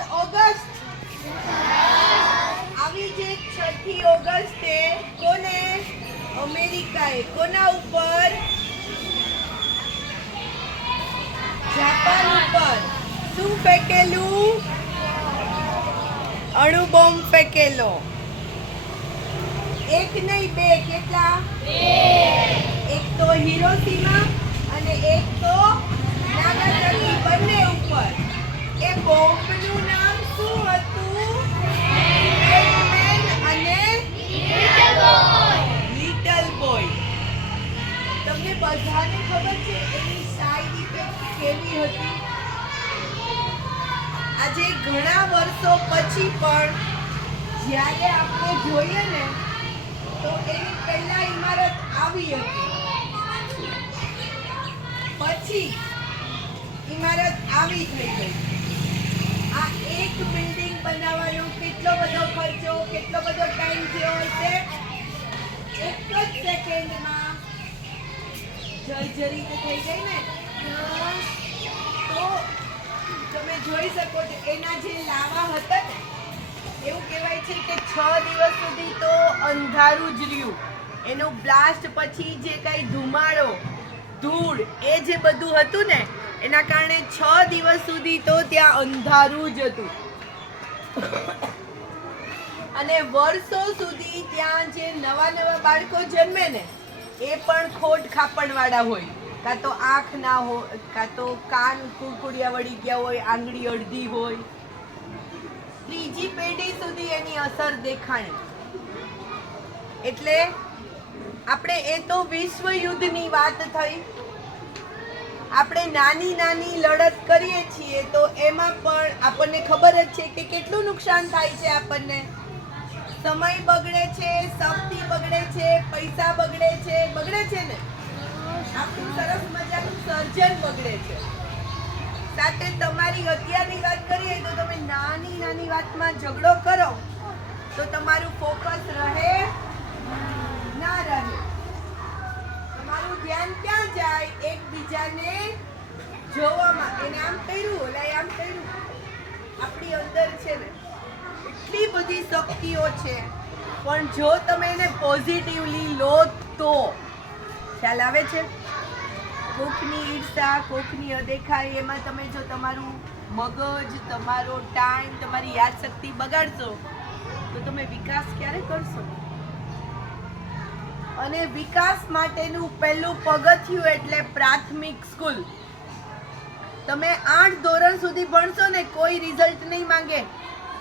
August આવી જે 6 ઓગસ્ટે કોને અમેરિકાએ કોના ઉપર જાપાન ઉપર શું ફેંકેલું અણુબોમ્બ ફેંકેલો એક નહીં બે કેટલા એક તો હિરોશીમા અને એક તો નાગાસાકી બંને ઉપર એ બોમ્બનું નામ શું હતું બેટમેન અને લિટલ બોય તમને બધાને ખબર છે એની સાઈડ ઇફેક્ટ કેવી હતી આજે ઘણા વર્ષો પછી પણ જ્યારે આપણે જોઈએ ને તો એની પહેલા ઇમારત આવી હતી પછી ઇમારત આવી થઈ ગઈ આ એક બિલ્ડિંગ બનાવવાનો કેટલો બધો ખર્ચો કેટલો બધો ટાઈમ થયો હશે એક જ સેકન્ડમાં જર્જરિત થઈ ગઈ ને તો તમે જોઈ શકો છો એના જે લાવા હતા ને એવું કહેવાય છે કે 6 દિવસ સુધી તો અંધારું જ રહ્યું એનું બ્લાસ્ટ પછી જે કાંઈ ધુમાડો ધૂળ એ જે બધું હતું ને એના કારણે 6 દિવસ સુધી તો ત્યાં અંધારું જ હતું અને વર્ષો સુધી ત્યાં જે નવા બાળકો જન્મે ને એ પણ ખોટ ખાપણવાળા હોય કાં તો આંખ ના હોય કાં તો કાન કુરકુડિયા વળી ગયા હોય આંગળી અડધી હોય ત્રીજી પેઢી સુધી એની અસર દેખાણી એટલે આપણે એ તો વિશ્વ યુદ્ધની વાત થઈ આપણે નાની નાની લડત કરીએ છીએ તો એમાં પણ આપણને ખબર જ છે કે કેટલું નુકસાન થાય છે આપણને સમય બગડે છે શક્તિ બગડે છે પૈસા બગડે છે ને આપણું સરસ મજાનું સર્જન બગડે છે સાથે તમારી અત્યારની વાત કરીએ તો તમે નાની વાતમાં ઝઘડો કરો તો તમારું ફોકસ રહે ના રહે તમારું ધ્યાન ક્યાં જાય એકબીજાને જોવામાં એને આમ કર્યું ઓલા આમ કર્યું આપણી અંદર છે ને એટલી બધી શક્તિઓ છે પણ જો તમે એને પોઝિટિવલી લો તો ખ્યાલ આવે છે કોકની ઈર્ષા કોકની અદેખાઈ એમાં તમે જો તમારું મગજ તમારો ટાઈમ તમારી યાદશક્તિ બગાડશો તો તમે વિકાસ ક્યારે કરશો અને વિકાસ માટેનું પહેલું પગથિયું એટલે પ્રાથમિક સ્કૂલ તમે 8 ધોરણ સુધી ભણશો ને કોઈ રિઝલ્ટ નહીં માંગે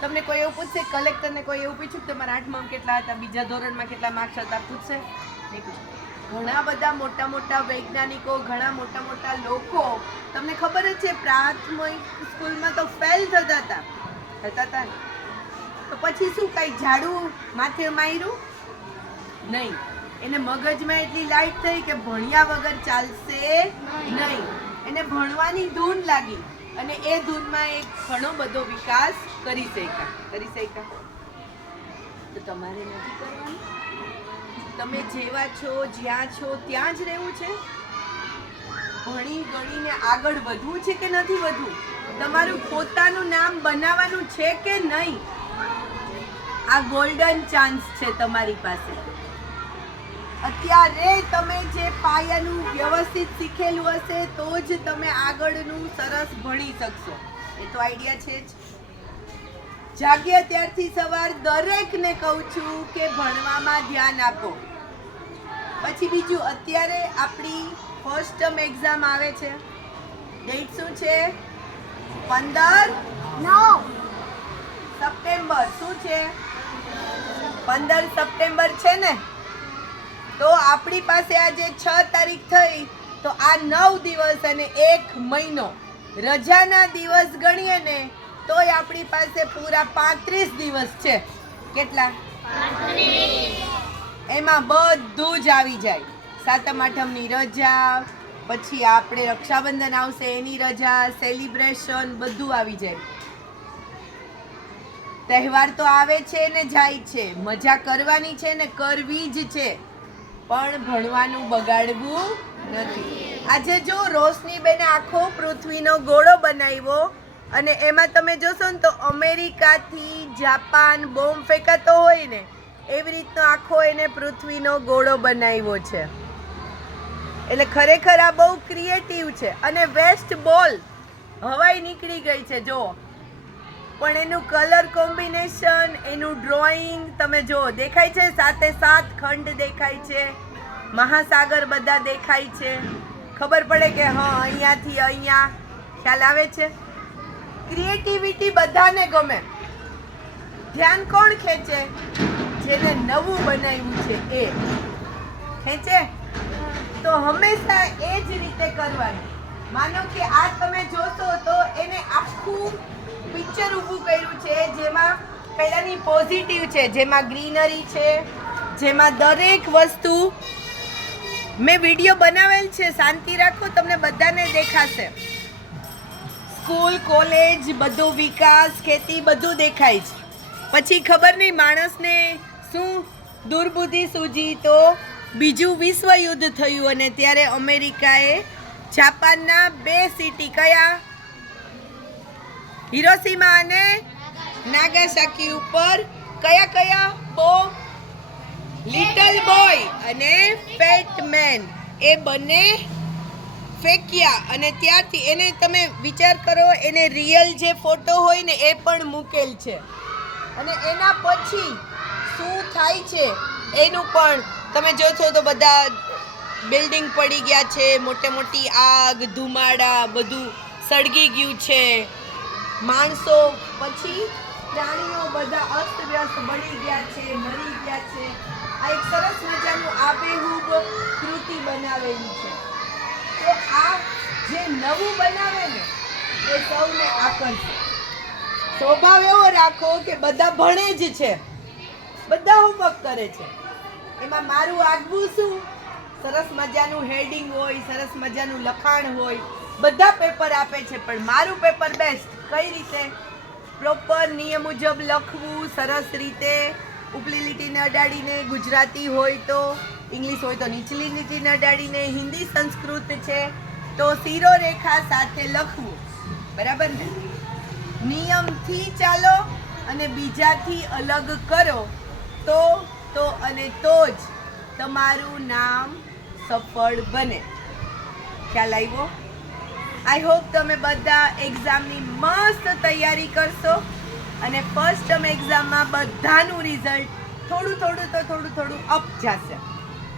તમને કોઈ એવું પૂછશે કલેક્ટરને કોઈ એવું પૂછ્યું કે તમારા 8માં કેટલા હતા બીજા ધોરણમાં કેટલા માર્ક્સ હતા પૂછશે નહીં પૂછે ઘણા બધા મોટા વૈજ્ઞાનિકો ઘણા મોટા લોકો તમને ખબર જ છે પ્રાથમિક સ્કૂલમાં તો ફેલ થતા હતા તો પછી શું કઈ ઝાડુ માથે માર્યું નહીં એને મગજમાં એટલી લાઈટ થઈ કે ભણ્યા વગર ચાલશે નહીં એને ભણવાની ધૂન લાગી અને એ ધૂનમાં એક ઘણો બધો વિકાસ કરી શક્યા તો તમારે નથી કરવાનું તમે જેવા છો જ્યાં છો ત્યાં જ રહેવું છે ભણી ગણીને આગળ વધવું છે કે નથી વધવું તમારું પોતાનું નામ બનાવવાનું છે કે નહીં આ ગોલ્ડન ચાન્સ છે તમારી પાસે અત્યારે તમે જે પાયાનું વ્યવસ્થિત શીખેલું હશે તો જ તમે આગળનું સરસ ભણી શકશો એ તો આઈડિયા છે જ જાગ્યા ત્યારથી સવાર દરેકને કહું છું કે ભણવામાં ધ્યાન આપો પછી બીજું અત્યારે આપણી ફર્સ્ટ ટર્મ એક્ઝામ આવે છે ડેટ શું છે 15 સપ્ટેમ્બર શું છે 15 સપ્ટેમ્બર છે ને તો આપણી પાસે આજે 6 તારીખ થઈ તો આ 9 દિવસ અને 1 મહિનો રજાના દિવસ ગણીએ ને તોય આપણી પાસે પૂરા 35 દિવસ છે કેટલા 35 એમાં બધું જ આવી જાય સાતમ આઠમની રજા પછી આપણે રક્ષાબંધન આવશે એની રજા સેલિબ્રેશન બધું આવી જાય તહેવાર તો આવે છે ને જાય છે મજા કરવાની છે ને કરવી જ છે પણ ભણવાનું બગાડવું નથી આજે જો રોશનીબેને આખો પૃથ્વીનો ગોળો બનાવ્યો અને એમાં તમે જોશો ને તો અમેરિકાથી જાપાન બોમ્બ ફેંકાતો હોય ને એવી રીતનો આખો એને પૃથ્વીનો ગોળો બનાવ્યો છે. એટલે ખરેખર આ બહુ ક્રિએટિવ છે. અને વેસ્ટ બોલ હવાઈ નીકળી ગઈ છે જો, પણ એનું કલર કોમ્બિનેશન, એનું ડ્રોઈંગ તમે જો, દેખાય છે સાથે 7 ખંડ દેખાય છે, મહાસાગર બધા દેખાય છે. ખબર પડે કે હા અહીંયાથી અહીંયા, ખ્યાલ આવે છે. ક્રિએટિવિટી બધાને ગમે. ધ્યાન કોણ ખેંચે? જેને નવું બનાવ્યું છે એ ખેંચે. તો હંમેશા એ જ રીતે કરવાનું. માનો કે આ તમે જોશો તો એને આખું પિક્ચર ઊભું કર્યું છે જેમાં પહેલાની પોઝિટિવ છે, જેમાં ગ્રીનરી છે, જેમાં દરેક વસ્તુ મેં વિડીયો બનાવેલ છે. શાંતિ રાખો, તમને બધાને દેખાશે. સ્કૂલ, કોલેજ, બધો વિકાસ, ખેતી બધું દેખાય છે. પછી ખબર નહીં માણસને શું દુર્બુદ્ધિ સૂજી તો બીજું વિશ્વયુદ્ધ થયું અને ત્યારે અમેરિકાએ જાપાનના 2 સિટી, કયા? હિરોશીમા અને નાગાસાકી ઉપર કયા બોમ્બ? લિટલ બોય અને ફેટ મેન, એ બંને ફેંક્યા. અને ત્યારથી એને તમે વિચાર કરો, એને રિયલ જે ફોટો હોય ને એ પણ મૂકેલ છે. અને એના પછી શું થાય છે એનું પણ તમે જોશો તો બધા બિલ્ડિંગ પડી ગયા છે, મોટી આગ, ધુમાડા, બધું સળગી ગયું છે. માણસો પછી પ્રાણીઓ બધા અસ્તવ્યસ્ત બની ગયા છે, મરી ગયા છે. આ એક સરસ મજાનું આબેહૂબ કૃતિ બનાવેલી છે. તો આ જે નવું બનાવે ને એ સૌને આકર્ષે. સ્વભાવ એવો રાખો કે બધા ભણે જ છે, બધા હોમવર્ક કરે છે. એમાં મારું આગવું શું? સરસ મજાનું હેડિંગ હોય, સરસ મજાનું લખાણ હોય, બધા પેપર આપે છે, પણ મારું પેપર બેસ્ટ. કઈ રીતે? પ્રોપર નિયમ મુજબ લખવું, સરસ રીતે ઉપલી લીટીને અડાડીને, ગુજરાતી હોય તો, ઇંગ્લિશ હોય તો નીચલી લીટીને અડાડીને, હિન્દી સંસ્કૃત છે તો શિરો રેખા સાથે લખવું. બરાબર ને? નિયમથી ચાલો અને બીજાથી અલગ કરો તો જ તમારું નામ સફળ બને. ખ્યાલ આવ્યો? આઈ હોપ તમે બધા એક્ઝામની મસ્ત તૈયારી કરશો અને ફર્સ્ટ ટર્મ એક્ઝામમાં બધાનું રિઝલ્ટ થોડું અપ જશે.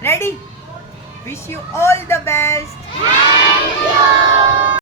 Ready? Wish you all the best.